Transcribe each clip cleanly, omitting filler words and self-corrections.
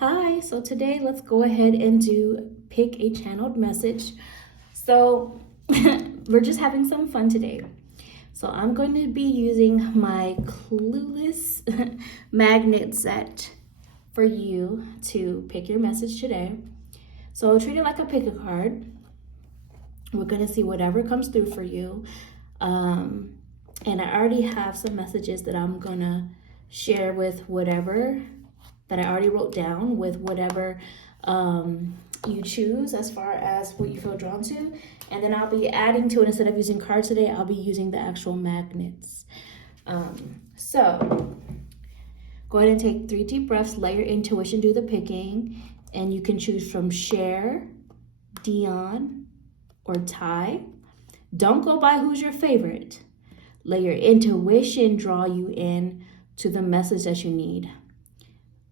Hi, so today let's go ahead and do pick a channeled message. So we're just having some fun today. So I'm going to be using my Clueless magnet set for you to pick your message today. So treat it like a pick a card. We're going to see whatever comes through for you. And I already have some messages that I'm going to share with whatever that I already wrote down with whatever you choose as far as what you feel drawn to. And then I'll be adding to it. Instead of using cards today, I'll be using the actual magnets. So go ahead and take 3 deep breaths, let your intuition do the picking. And you can choose from Cher, Dionne, or Ty. Don't go by who's your favorite. Let your intuition draw you in to the message that you need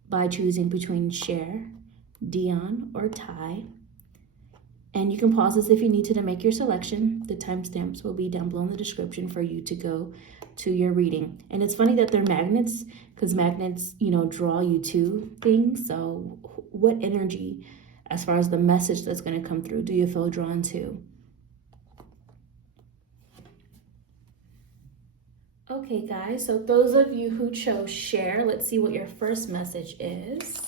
by choosing between Cher, Dionne, or Ty. And you can pause this if you need to make your selection. The timestamps will be down below in the description for you to go to your reading. And it's funny that they're magnets, because magnets, draw you to things. So what energy, as far as the message that's going to come through, do you feel drawn to? Okay, guys, so those of you who chose Cher, let's see what your first message is.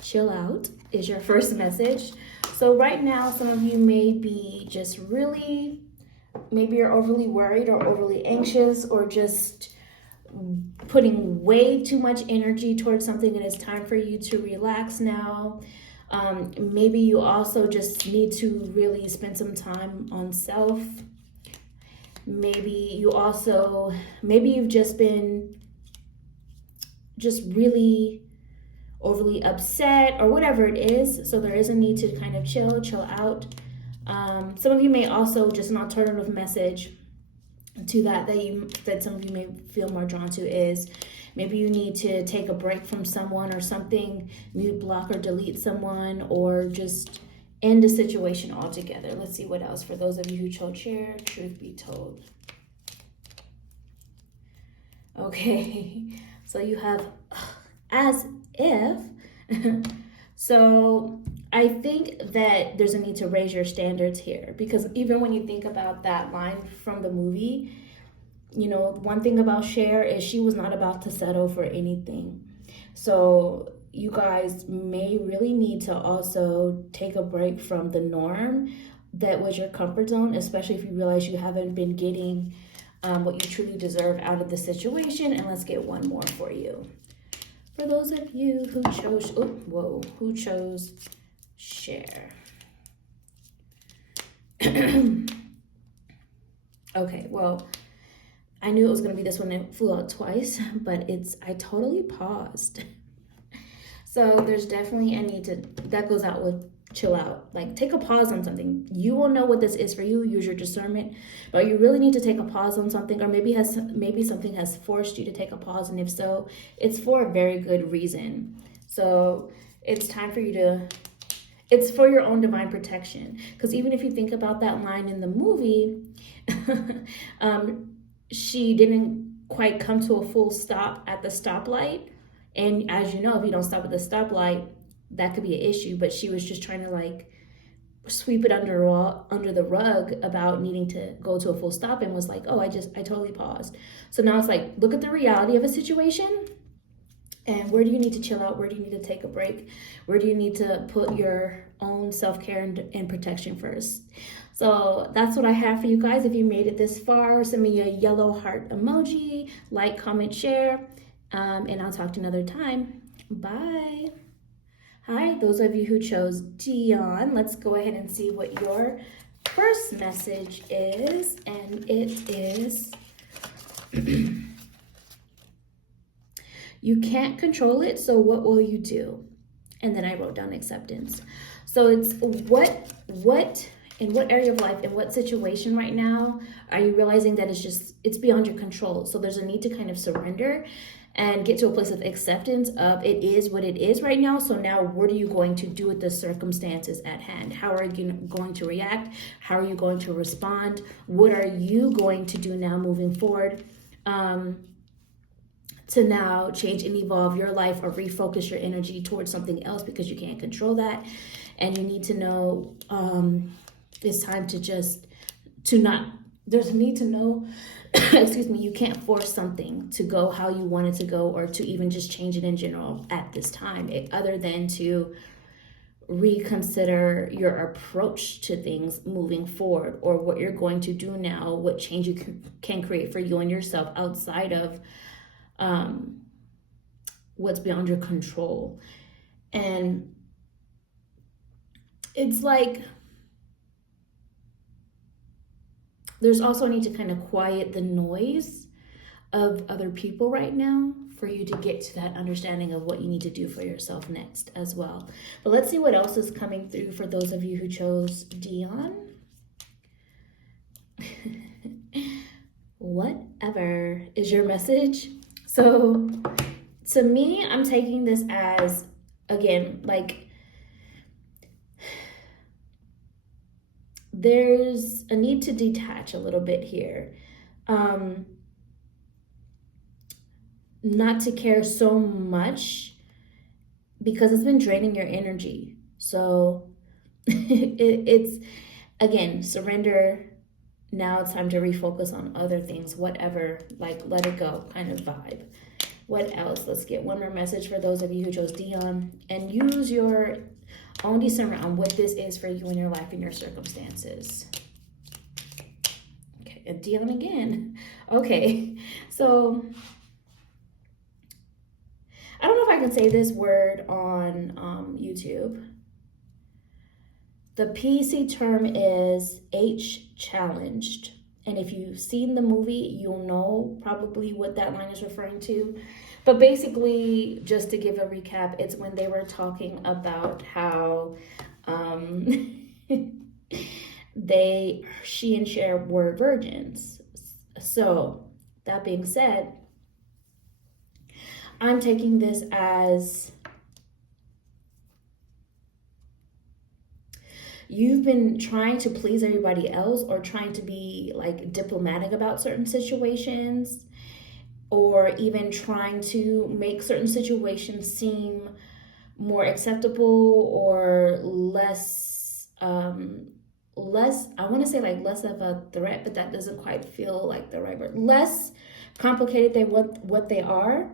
Chill out is your first message. So right now, some of you may be just really, maybe you're overly worried or overly anxious or just putting way too much energy towards something, and it's time for you to relax now. Maybe you also just need to really spend some time on self. Maybe you've just been really overly upset or whatever it is. So there is a need to kind of chill out. Some of you may also, just an alternative message to that some of you may feel more drawn to is maybe you need to take a break from someone or something, mute, block, or delete someone, or just end the situation altogether. Let's see what else for those of you who chose Cher, truth be told. Okay, so you have as if. So I think that there's a need to raise your standards here, because even when you think about that line from the movie, one thing about Cher is she was not about to settle for anything. So you guys may really need to also take a break from the norm that was your comfort zone, especially if you realize you haven't been getting what you truly deserve out of the situation. And let's get one more for you. For those of you who chose Cher. Okay, well, I knew it was going to be this one. It flew out twice, but I totally paused. So there's definitely a need that goes out with chill out. Like, take a pause on something. You will know what this is for you. Use your discernment. But you really need to take a pause on something, or maybe something has forced you to take a pause. And if so, it's for a very good reason. So it's time for you it's for your own divine protection. Because even if you think about that line in the movie, she didn't quite come to a full stop at the stoplight. And as you know, if you don't stop at the stoplight, that could be an issue. But she was just trying to sweep it under the rug about needing to go to a full stop, and was like, oh, I totally paused. So now it's like, look at the reality of a situation, and where do you need to chill out? Where do you need to take a break? Where do you need to put your own self-care and protection first? So that's what I have for you guys. If you made it this far, send me a yellow heart emoji, like, comment, share, and I'll talk to you another time. Bye. Hi, those of you who chose Dionne, let's go ahead and see what your first message is. And it is, you can't control it, so what will you do? And then I wrote down acceptance. So it's in what area of life, in what situation right now, are you realizing that it's beyond your control? So there's a need to kind of surrender and get to a place of acceptance of it is what it is right now. So now what are you going to do with the circumstances at hand? How are you going to react? How are you going to respond? What are you going to do now moving forward to now change and evolve your life or refocus your energy towards something else because you can't control that. And you need to know it's time to just, to not, there's a need to know, excuse me, you can't force something to go how you want it to go, or to even just change it in general at this time, other than to reconsider your approach to things moving forward, or what you're going to do now, what change you can create for you and yourself outside of what's beyond your control. And it's like there's also a need to kind of quiet the noise of other people right now for you to get to that understanding of what you need to do for yourself next as well. But let's see what else is coming through for those of you who chose Dionne. Whatever is your message. So to me, I'm taking this as, again, like, there's a need to detach a little bit here. Not to care so much because it's been draining your energy. So it's, again, surrender. Now it's time to refocus on other things, whatever, like let it go kind of vibe. What else? Let's get one more message for those of you who chose Dionne, and use your own discernment on what this is for you in your life and your circumstances. Okay, and Dionne again. Okay, so I don't know if I can say this word on YouTube. The PC term is H challenged. And if you've seen the movie, you'll know probably what that line is referring to. But basically, just to give a recap, it's when they were talking about how she and Cher were virgins. So that being said, I'm taking this as you've been trying to please everybody else, or trying to be like diplomatic about certain situations, or even trying to make certain situations seem more acceptable or less, I want to say like less of a threat, but that doesn't quite feel like the right word. Less complicated than what they are.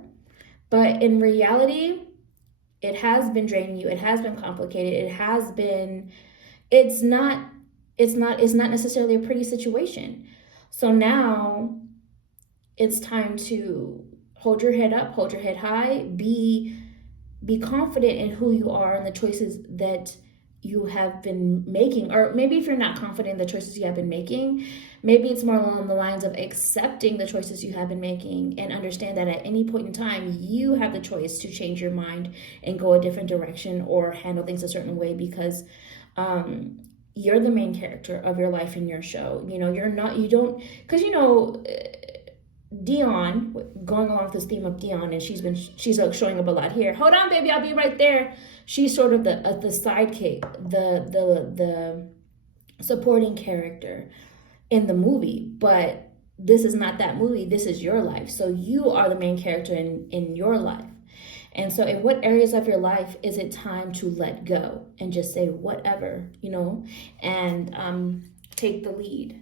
But in reality, it has been draining you. It has been complicated. It has been, it's not necessarily a pretty situation. So now it's time to hold your head up, hold your head high, be confident in who you are and the choices that you have been making. Or maybe if you're not confident in the choices you have been making, maybe it's more along the lines of accepting the choices you have been making, and understand that at any point in time, you have the choice to change your mind and go a different direction or handle things a certain way, because you're the main character of your life and your show. Because Dionne, going along with this theme of Dionne, and she's showing up a lot here. Hold on, baby, I'll be right there. She's sort of the sidekick, the supporting character in the movie, but this is not that movie. This is your life. So you are the main character in your life. And so in what areas of your life is it time to let go and just say whatever, and take the lead?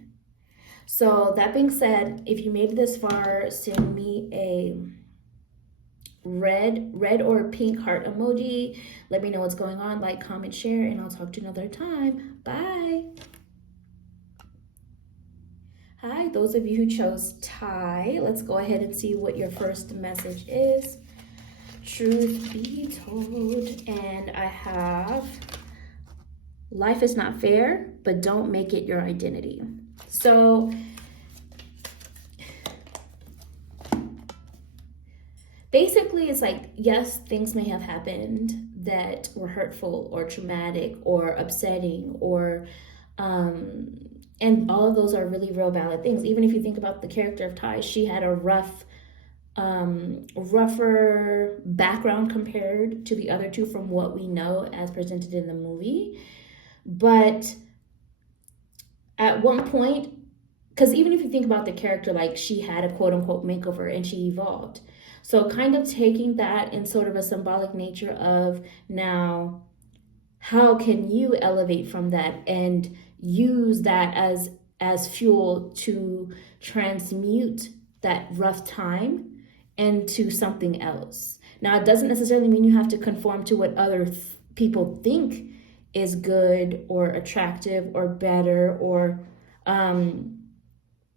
So that being said, if you made it this far, send me a red or pink heart emoji. Let me know what's going on. Like, comment, share, and I'll talk to you another time. Bye. Hi, those of you who chose Ty, let's go ahead and see what your first message is. Truth be told, and I have, life is not fair, but don't make it your identity. So basically, it's like, yes, things may have happened that were hurtful or traumatic or upsetting, or and all of those are really real valid things. Even if you think about the character of Ty, she had a rougher background compared to the other two from what we know as presented in the movie. But at one point, because even if you think about the character, like, she had a quote unquote makeover and she evolved. So kind of taking that in sort of a symbolic nature of, now, how can you elevate from that and use that as fuel to transmute that rough time into something else. Now, it doesn't necessarily mean you have to conform to what other people think is good or attractive or better or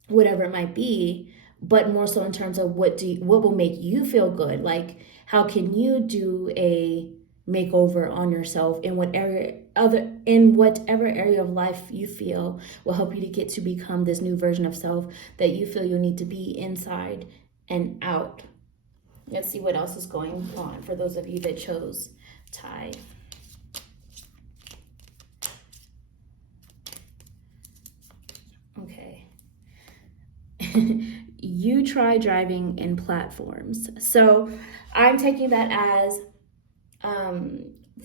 whatever it might be, but more so in terms of what will make you feel good. Like, how can you do a makeover on yourself in whatever area of life you feel will help you to get to become this new version of self that you feel you need to be inside and out. Let's see what else is going on for those of you that chose Thai. Okay. You try driving in platforms. So I'm taking that as,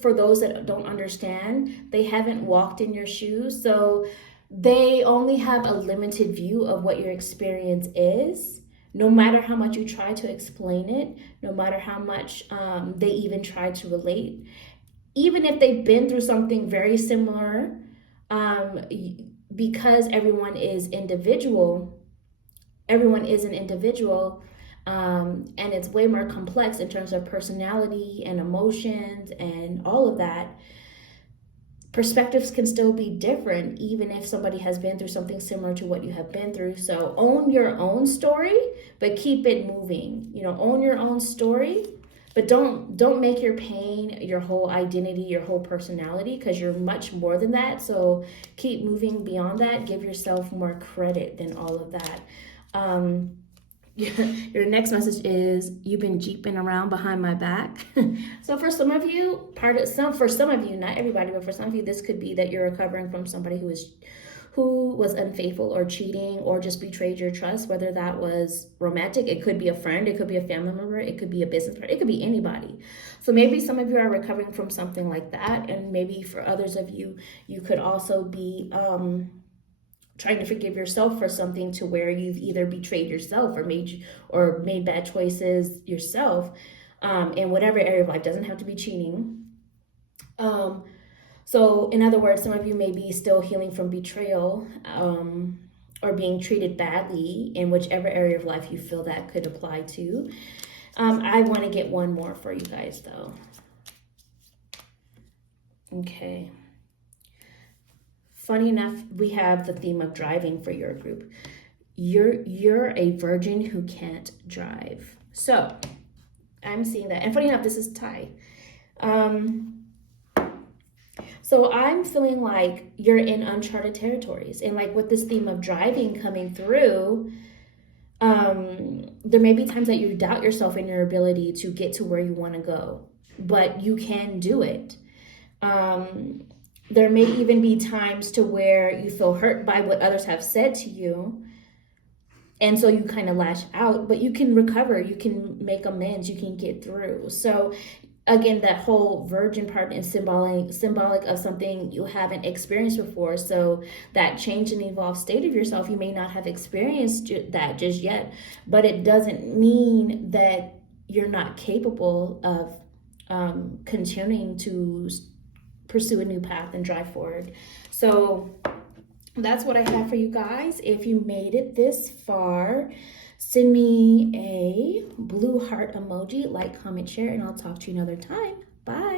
for those that don't understand, they haven't walked in your shoes. So they only have a limited view of what your experience is. No matter how much you try to explain it, no matter how much they even try to relate, even if they've been through something very similar, because everyone is an individual, and it's way more complex in terms of personality and emotions and all of that. Perspectives can still be different, even if somebody has been through something similar to what you have been through. So own your own story, but keep it moving. Own your own story, but don't make your pain your whole identity, your whole personality, because you're much more than that. So keep moving beyond that. Give yourself more credit than all of that. Your next message is, you've been jeeping around behind my back. So for some of you, for some of you, not everybody, but for some of you, this could be that you're recovering from somebody who was unfaithful or cheating or just betrayed your trust, whether that was romantic. It could be a friend, it could be a family member, it could be a business partner, it could be anybody. So maybe some of you are recovering from something like that, and maybe for others of you, you could also be trying to forgive yourself for something to where you've either betrayed yourself or made bad choices yourself, in whatever area of life. Doesn't have to be cheating. So in other words, some of you may be still healing from betrayal, or being treated badly in whichever area of life you feel that could apply to. I want to get one more for you guys though. Okay. Funny enough, we have the theme of driving for your group. You're a virgin who can't drive. So I'm seeing that. And funny enough, this is Thai. So I'm feeling like you're in uncharted territories. And like with this theme of driving coming through, there may be times that you doubt yourself in your ability to get to where you want to go, but you can do it. There may even be times to where you feel hurt by what others have said to you. And so you kind of lash out, but you can recover, you can make amends, you can get through. So again, that whole virgin part is symbolic of something you haven't experienced before. So that change and evolved state of yourself, you may not have experienced that just yet, but it doesn't mean that you're not capable of continuing to pursue a new path and drive forward. So that's what I have for you guys. If you made it this far, send me a blue heart emoji, like, comment, share, and I'll talk to you another time. Bye.